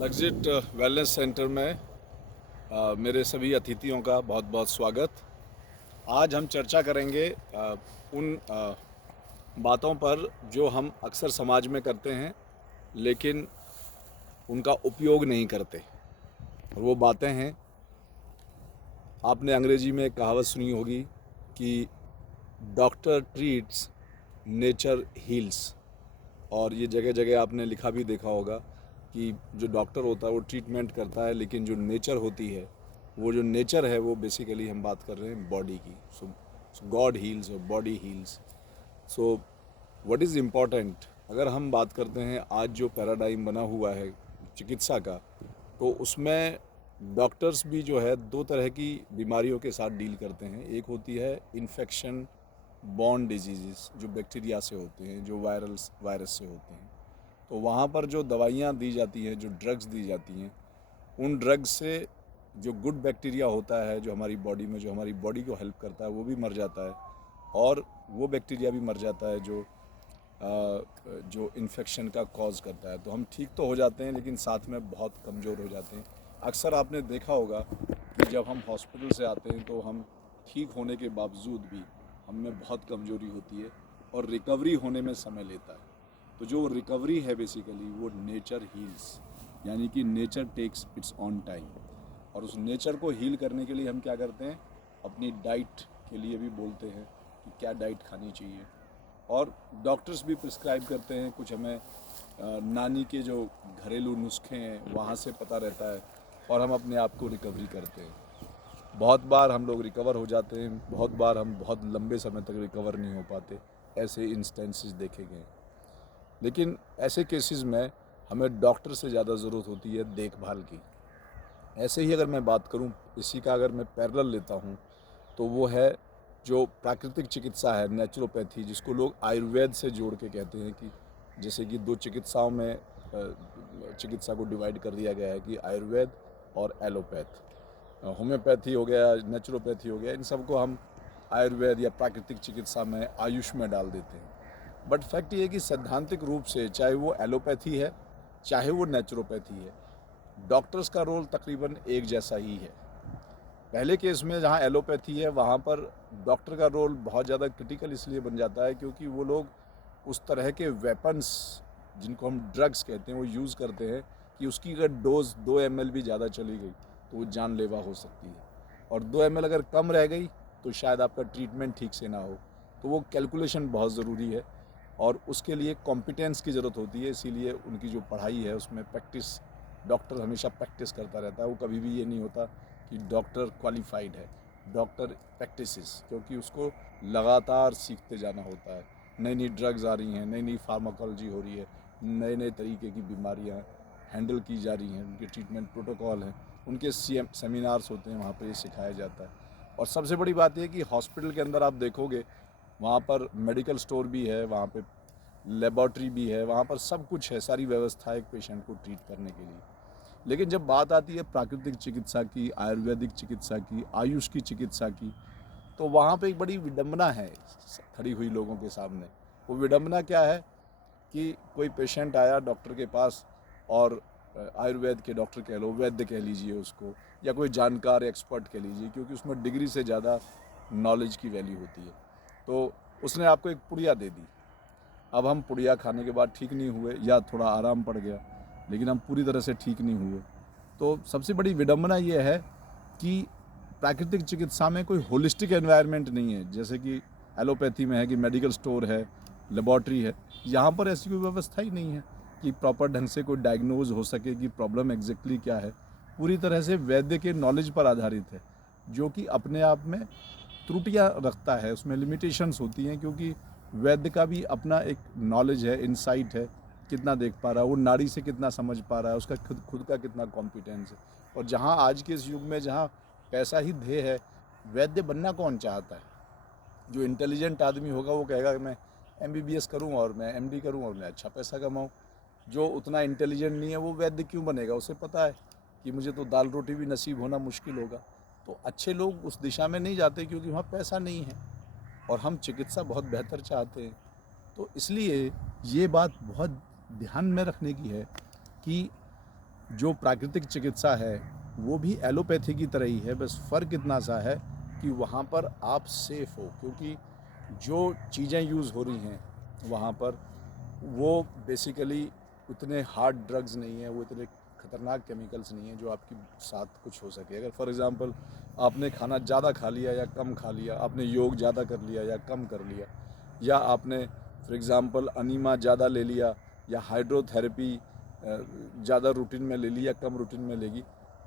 लग्जिट wellness centre में मेरे सभी अतिथियों का बहुत बहुत स्वागत। आज हम चर्चा करेंगे उन बातों पर जो हम अक्सर समाज में करते हैं लेकिन उनका उपयोग नहीं करते। और वो बातें हैं, आपने अंग्रेजी में एक कहावत सुनी होगी कि डॉक्टर ट्रीट्स, नेचर हील्स। और ये जगह जगह आपने लिखा भी देखा होगा कि जो डॉक्टर होता है वो ट्रीटमेंट करता है, लेकिन जो नेचर होती है, वो जो नेचर है वो बेसिकली हम बात कर रहे हैं बॉडी की। सो गॉड हील्स और body heels. So what is important, अगर हम बात करते हैं आज जो पैराडाइम बना हुआ है चिकित्सा का, तो उसमें डॉक्टर्स भी जो है दो तरह की बीमारियों के साथ डील करते हैं। एक होती है इन्फेक्शन बॉर्न डिजीज़, जो बैक्टीरिया से होते हैं, जो वायरस से होते हैं। तो वहाँ पर जो दवाइयाँ दी जाती हैं, जो ड्रग्स दी जाती हैं, उन ड्रग्स से जो गुड बैक्टीरिया होता है जो हमारी बॉडी में, जो हमारी बॉडी को हेल्प करता है, वो भी मर जाता है। और वो बैक्टीरिया भी मर जाता है जो इन्फेक्शन का कॉज करता है। तो हम ठीक तो हो जाते हैं लेकिन साथ में बहुत कमज़ोर हो जाते हैं। अक्सर आपने देखा होगा कि जब हम हॉस्पिटल से आते हैं तो हम ठीक होने के बावजूद भी हम में बहुत कमज़ोरी होती है और रिकवरी होने में समय लेता है। तो जो रिकवरी है बेसिकली वो नेचर हील्स, यानी कि nature takes its own time. और उस नेचर को हील करने के लिए हम क्या करते हैं, अपनी डाइट के लिए भी बोलते हैं कि क्या डाइट खानी चाहिए। और डॉक्टर्स भी प्रिस्क्राइब करते हैं कुछ हमें, नानी के जो घरेलू नुस्खे हैं वहाँ से पता रहता है और हम अपने आप को रिकवरी करते हैं। बहुत बार हम लोग रिकवर हो जाते हैं, बहुत बार हम बहुत लंबे समय तक रिकवर नहीं हो पाते। ऐसे इंस्टेंसेस देखे गए। लेकिन ऐसे केसेस में हमें डॉक्टर से ज़्यादा ज़रूरत होती है देखभाल की। ऐसे ही अगर मैं बात करूं, इसी का अगर मैं पैरेलल लेता हूं, तो वो है जो प्राकृतिक चिकित्सा है, नेचुरोपैथी, जिसको लोग आयुर्वेद से जोड़ के कहते हैं। कि जैसे कि दो चिकित्साओं में चिकित्सा को डिवाइड कर दिया गया है कि आयुर्वेद और एलोपैथ। होम्योपैथी हो गया, नेचुरोपैथी हो गया, इन सबको हम आयुर्वेद या प्राकृतिक चिकित्सा में, आयुष में डाल देते हैं। बट फैक्ट ये है कि सैद्धांतिक रूप से चाहे वो एलोपैथी है चाहे वो नेचुरोपैथी है, डॉक्टर्स का रोल तकरीबन एक जैसा ही है। पहले केस में जहाँ एलोपैथी है वहाँ पर डॉक्टर का रोल बहुत ज़्यादा क्रिटिकल इसलिए बन जाता है क्योंकि वो लोग उस तरह के वेपन्स, जिनको हम ड्रग्स कहते हैं, वो यूज़ करते हैं कि उसकी अगर डोज 2 ml भी ज़्यादा चली गई तो वो जानलेवा हो सकती है। और 2 ml अगर कम रह गई तो शायद आपका ट्रीटमेंट ठीक से ना हो। तो वो कैलकुलेशन बहुत ज़रूरी है और उसके लिए कॉम्पिटेंस की ज़रूरत होती है। इसीलिए उनकी जो पढ़ाई है उसमें प्रैक्टिस, डॉक्टर हमेशा प्रैक्टिस करता रहता है। वो कभी भी ये नहीं होता कि डॉक्टर क्वालिफाइड है, डॉक्टर प्रैक्टिसेस, क्योंकि उसको लगातार सीखते जाना होता है। नई नई ड्रग्स आ रही हैं, नई नई फार्माकोलॉजी हो रही है, नए नए तरीके की बीमारियां हैंडल की जा रही हैं, उनके ट्रीटमेंट प्रोटोकॉल हैं, उनके सेमिनार्स होते हैं, वहाँ पर ये सिखाया जाता है। और सबसे बड़ी बात यह कि हॉस्पिटल के अंदर आप देखोगे वहाँ पर मेडिकल स्टोर भी है, वहाँ पे लेबॉर्ट्री भी है, वहाँ पर सब कुछ है, सारी व्यवस्था है एक पेशेंट को ट्रीट करने के लिए। लेकिन जब बात आती है प्राकृतिक चिकित्सा की, आयुर्वेदिक चिकित्सा की, आयुष की चिकित्सा की, तो वहाँ पे एक बड़ी विडंबना है खड़ी हुई लोगों के सामने। वो विडंबना क्या है कि कोई पेशेंट आया डॉक्टर के पास और आयुर्वेद के डॉक्टर कह लो, वैद्य कह लीजिए उसको, या कोई जानकार एक्सपर्ट कह लीजिए, क्योंकि उसमें डिग्री से ज़्यादा नॉलेज की वैल्यू होती है। तो उसने आपको एक पुड़िया दे दी। अब हम पुड़िया खाने के बाद ठीक नहीं हुए या थोड़ा आराम पड़ गया, लेकिन हम पूरी तरह से ठीक नहीं हुए। तो सबसे बड़ी विडंबना ये है कि प्राकृतिक चिकित्सा में कोई होलिस्टिक एनवायरनमेंट नहीं है। जैसे कि एलोपैथी में है कि मेडिकल स्टोर है, लेबॉर्ट्री है, यहाँ पर ऐसी कोई व्यवस्था ही नहीं है कि प्रॉपर ढंग से कोई डायग्नोज हो सके कि प्रॉब्लम एग्जैक्टली क्या है। पूरी तरह से वैद्य के नॉलेज पर आधारित है, जो कि अपने आप में त्रुटियां रखता है, उसमें लिमिटेशंस होती हैं, क्योंकि वैद्य का भी अपना एक नॉलेज है, इनसाइट है, कितना देख पा रहा है, वो नाड़ी से कितना समझ पा रहा है, उसका खुद का कितना कॉम्पिटेंस है। और जहाँ आज के इस युग में जहाँ पैसा ही ध्येय है, वैद्य बनना कौन चाहता है? जो इंटेलिजेंट आदमी होगा वो कहेगा कि मैं MBBS करूं और मैं MD करूं और मैं अच्छा पैसा कमाऊं। जो उतना इंटेलिजेंट नहीं है वो वैद्य क्यों बनेगा? उसे पता है कि मुझे तो दाल रोटी भी नसीब होना मुश्किल होगा। तो अच्छे लोग उस दिशा में नहीं जाते क्योंकि वहाँ पैसा नहीं है, और हम चिकित्सा बहुत बेहतर चाहते हैं। तो इसलिए ये बात बहुत ध्यान में रखने की है कि जो प्राकृतिक चिकित्सा है वो भी एलोपैथी की तरह ही है, बस फ़र्क इतना सा है कि वहाँ पर आप सेफ़ हो, क्योंकि जो चीज़ें यूज़ हो रही हैं वहाँ पर वो बेसिकली उतने हार्ड ड्रग्स नहीं हैं, वो इतने ख़तरनाक केमिकल्स नहीं हैं जो आपके साथ कुछ हो सके। अगर फॉर एग्ज़ाम्पल आपने खाना ज़्यादा खा लिया या कम खा लिया, आपने योग ज़्यादा कर लिया या कम कर लिया, या आपने फॉर एग्ज़ाम्पल अनीमा ज़्यादा ले लिया या हाइड्रोथेरेपी ज़्यादा रूटीन में ले ली या कम रूटीन में लेगी,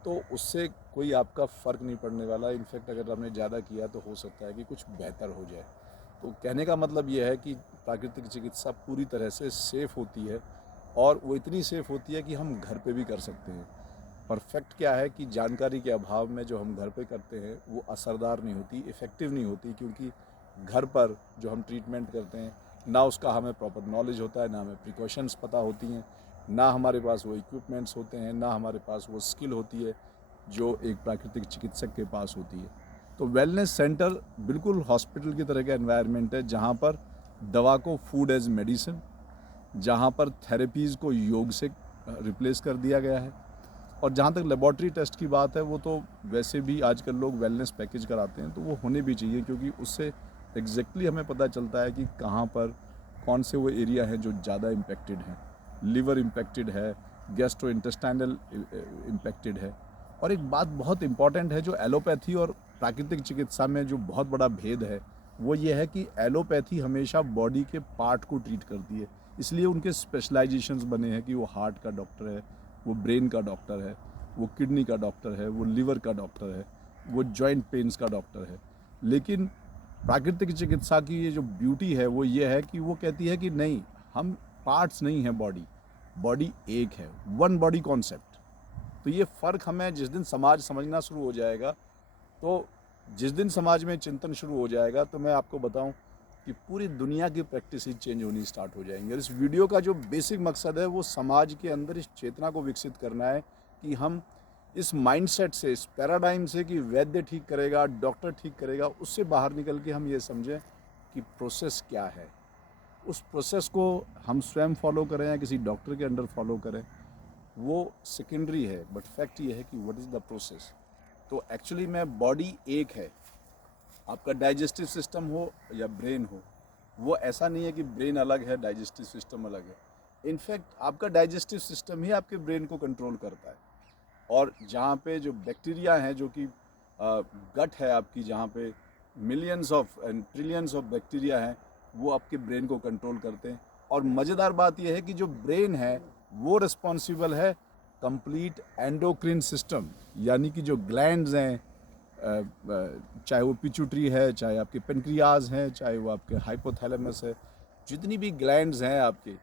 तो उससे कोई आपका फ़र्क नहीं पड़ने वाला। इनफैक्ट अगर आपने ज़्यादा किया तो हो सकता है कि कुछ बेहतर हो जाए। तो कहने का मतलब ये है कि प्राकृतिक चिकित्सा पूरी तरह से सेफ़ होती है, और वो इतनी सेफ़ होती है कि हम घर पे भी कर सकते हैं। परफेक्ट क्या है कि जानकारी के अभाव में जो हम घर पे करते हैं वो असरदार नहीं होती, इफ़ेक्टिव नहीं होती, क्योंकि घर पर जो हम ट्रीटमेंट करते हैं ना उसका हमें प्रॉपर नॉलेज होता है, ना हमें प्रिकॉशंस पता होती हैं, ना हमारे पास वो इक्विपमेंट्स होते हैं, ना हमारे पास वो स्किल होती है जो एक प्राकृतिक चिकित्सक के पास होती है। तो वेलनेस सेंटर बिल्कुल हॉस्पिटल की तरह का एनवायरनमेंट है, जहाँ पर दवा को फूड एज मेडिसिन, जहाँ पर थेरेपीज़ को योग से रिप्लेस कर दिया गया है। और जहाँ तक लेबॉर्ट्री टेस्ट की बात है, वो तो वैसे भी आजकल लोग वेलनेस पैकेज कराते हैं, तो वो होने भी चाहिए, क्योंकि उससे एग्जैक्टली हमें पता चलता है कि कहाँ पर कौन से वो एरिया हैं जो ज़्यादा इम्पेक्टेड हैं। लिवर इम्पेक्टेड है, गैस्ट्रो इंटेस्टाइनल इम्पेक्टेड है। और एक बात बहुत इंपॉर्टेंट है, जो एलोपैथी और प्राकृतिक चिकित्सा में जो बहुत बड़ा भेद है वो ये है कि एलोपैथी हमेशा बॉडी के पार्ट को ट्रीट करती है, इसलिए उनके स्पेशलाइजेशंस बने हैं कि वो हार्ट का डॉक्टर है, वो ब्रेन का डॉक्टर है, वो किडनी का डॉक्टर है, वो लिवर का डॉक्टर है, वो जॉइंट पेन्स का डॉक्टर है। लेकिन प्राकृतिक चिकित्सा की ये जो ब्यूटी है वो ये है कि वो कहती है कि नहीं, हम पार्ट्स नहीं हैं, बॉडी बॉडी एक है, वन बॉडी कॉन्सेप्ट। तो ये फ़र्क हमें जिस दिन समाज समझना शुरू हो जाएगा, तो जिस दिन समाज में चिंतन शुरू हो जाएगा, तो मैं आपको बताऊं कि पूरी दुनिया की प्रैक्टिस ही चेंज होनी स्टार्ट हो जाएंगी। और इस वीडियो का जो बेसिक मकसद है वो समाज के अंदर इस चेतना को विकसित करना है कि हम इस माइंडसेट से, इस पैराडाइम से कि वैद्य ठीक करेगा, डॉक्टर ठीक करेगा, उससे बाहर निकल के हम ये समझें कि प्रोसेस क्या है। उस प्रोसेस को हम स्वयं फॉलो करें या किसी डॉक्टर के अंडर फॉलो करें, वो सेकेंडरी है, बट फैक्ट ये है कि व्हाट इज़ द प्रोसेस। तो एक्चुअली में बॉडी एक है, आपका डाइजेस्टिव सिस्टम हो या ब्रेन हो, वो ऐसा नहीं है कि ब्रेन अलग है, डाइजेस्टिव सिस्टम अलग है। इनफैक्ट आपका डाइजेस्टिव सिस्टम ही आपके ब्रेन को कंट्रोल करता है। और जहाँ पे जो बैक्टीरिया हैं, जो कि गट है आपकी, जहाँ पे millions of and trillions of bacteria हैं, वो आपके ब्रेन को कंट्रोल करते हैं। और मज़ेदार बात यह है कि जो ब्रेन है वो रिस्पॉन्सिबल है कंप्लीट एंडोक्रिन सिस्टम, यानी कि जो ग्लैंड्स हैं, चाहे वो पिट्यूटरी है, चाहे आपके पेनक्रियाज हैं, चाहे वो आपके हाइपोथैलेमस है, जितनी भी ग्लैंड्स हैं आपके,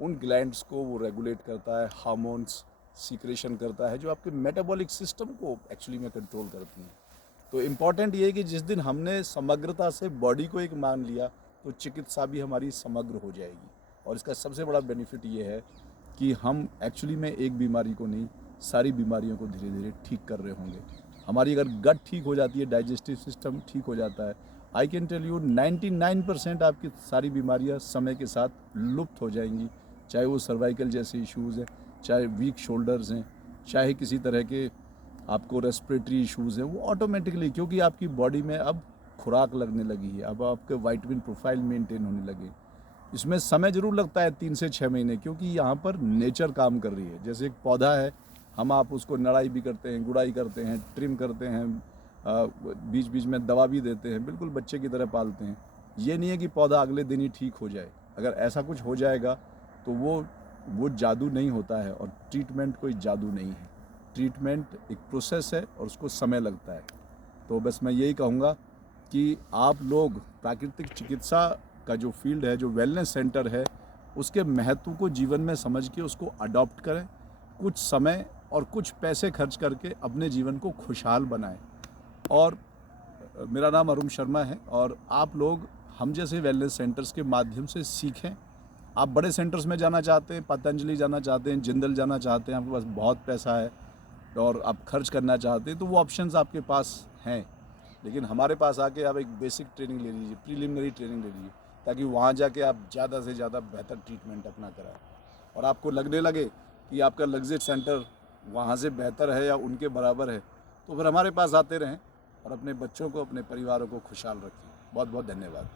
उन ग्लैंड्स को वो रेगुलेट करता है, हार्मोन्स सीक्रेशन करता है, जो आपके मेटाबॉलिक सिस्टम को एक्चुअली में कंट्रोल करती हैं। तो इम्पॉर्टेंट ये है कि जिस दिन हमने समग्रता से बॉडी को एक मान लिया, तो चिकित्सा भी हमारी समग्र हो जाएगी। और इसका सबसे बड़ा बेनिफिट ये है कि हम एक्चुअली में एक बीमारी को नहीं, सारी बीमारियों को धीरे धीरे ठीक कर रहे होंगे। हमारी अगर गट ठीक हो जाती है, डाइजेस्टिव सिस्टम ठीक हो जाता है, आई कैन टेल यू 99% आपकी सारी बीमारियां समय के साथ लुप्त हो जाएंगी। चाहे वो सर्वाइकल जैसे इश्यूज़ हैं, चाहे वीक शोल्डर्स हैं, चाहे किसी तरह के आपको रेस्पिरेटरी इश्यूज़ हैं, वो ऑटोमेटिकली, क्योंकि आपकी बॉडी में अब खुराक लगने लगी है, अब आपके वाइटामिन प्रोफाइल मेंटेन होने लगे। इसमें समय ज़रूर लगता है 3 से 6 महीने, क्योंकि यहाँ पर नेचर काम कर रही है। जैसे एक पौधा है, हम आप उसको नड़ाई भी करते हैं, गुड़ाई करते हैं, ट्रिम करते हैं, बीच बीच में दवा भी देते हैं, बिल्कुल बच्चे की तरह पालते हैं। ये नहीं है कि पौधा अगले दिन ही ठीक हो जाए। अगर ऐसा कुछ हो जाएगा तो वो जादू नहीं होता है, और ट्रीटमेंट कोई जादू नहीं है। ट्रीटमेंट एक प्रोसेस है और उसको समय लगता है। तो बस मैं यही कहूँगा कि आप लोग प्राकृतिक चिकित्सा का जो फील्ड है, जो वेलनेस सेंटर है, उसके महत्व को जीवन में समझ के उसको अडॉप्ट करें, कुछ समय और कुछ पैसे खर्च करके अपने जीवन को खुशहाल बनाएं। और मेरा नाम अरुण शर्मा है, और आप लोग हम जैसे वेलनेस सेंटर्स के माध्यम से सीखें। आप बड़े सेंटर्स में जाना चाहते हैं, पतंजलि जाना चाहते हैं, जिंदल जाना चाहते हैं, आपके पास बहुत पैसा है और आप खर्च करना चाहते हैं, तो वो ऑप्शंस आपके पास हैं। लेकिन हमारे पास आके आप एक बेसिक ट्रेनिंग ले लीजिए, प्रीलिमिनरी ट्रेनिंग ले लीजिए, ताकि वहाँ जाके आप ज़्यादा से ज़्यादा बेहतर ट्रीटमेंट अपना कराएं और आपको लगने लगे कि आपका लग्जरी सेंटर वहाँ से बेहतर है या उनके बराबर है तो फिर हमारे पास आते रहें और अपने बच्चों को, अपने परिवारों को खुशहाल रखें। बहुत बहुत धन्यवाद।